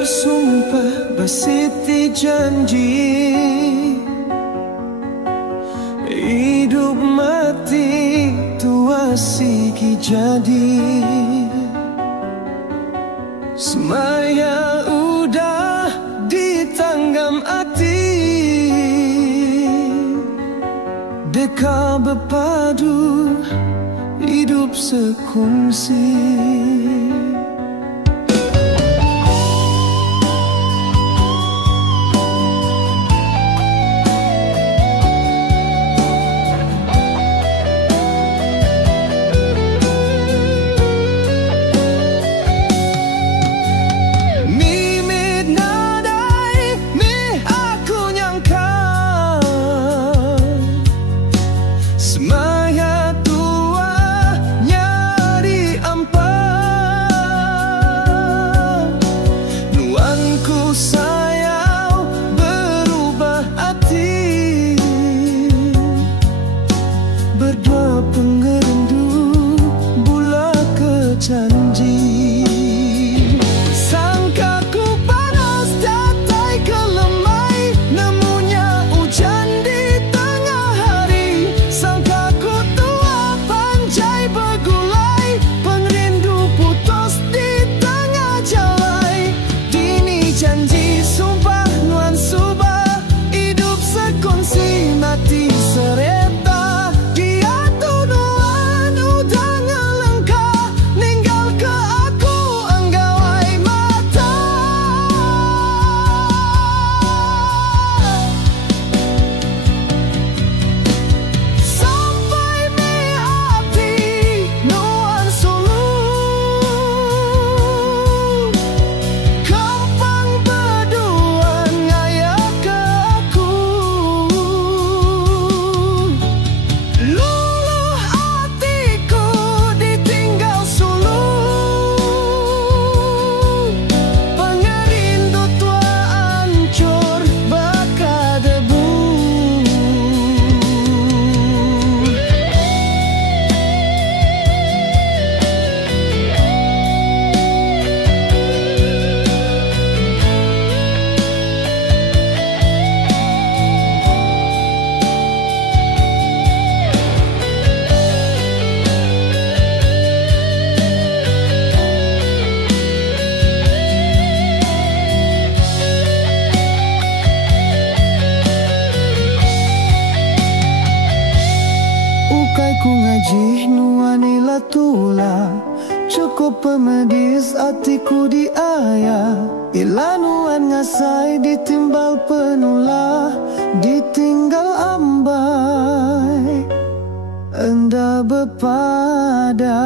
bersumpah bersiti janji, hidup mati tua siki jadi. Semaya udah ditanggam hati, deka berpadu hidup sekongsi. Berdua pengerindu bula ke janji. Sangka ku panas datai ke lemai, nemunya hujan di tengah hari. Sangka ku tua panjai bergulai, pengerindu putus di tengah jalan. Dini janji sumpah nuan subah, hidup sekongsi mati sereta. Ku ngaji nuanila tula, cukup pemedis hatiku di ayah. Ila nuan ngasai ditimbal penulah, ditinggal ambai enda bepada.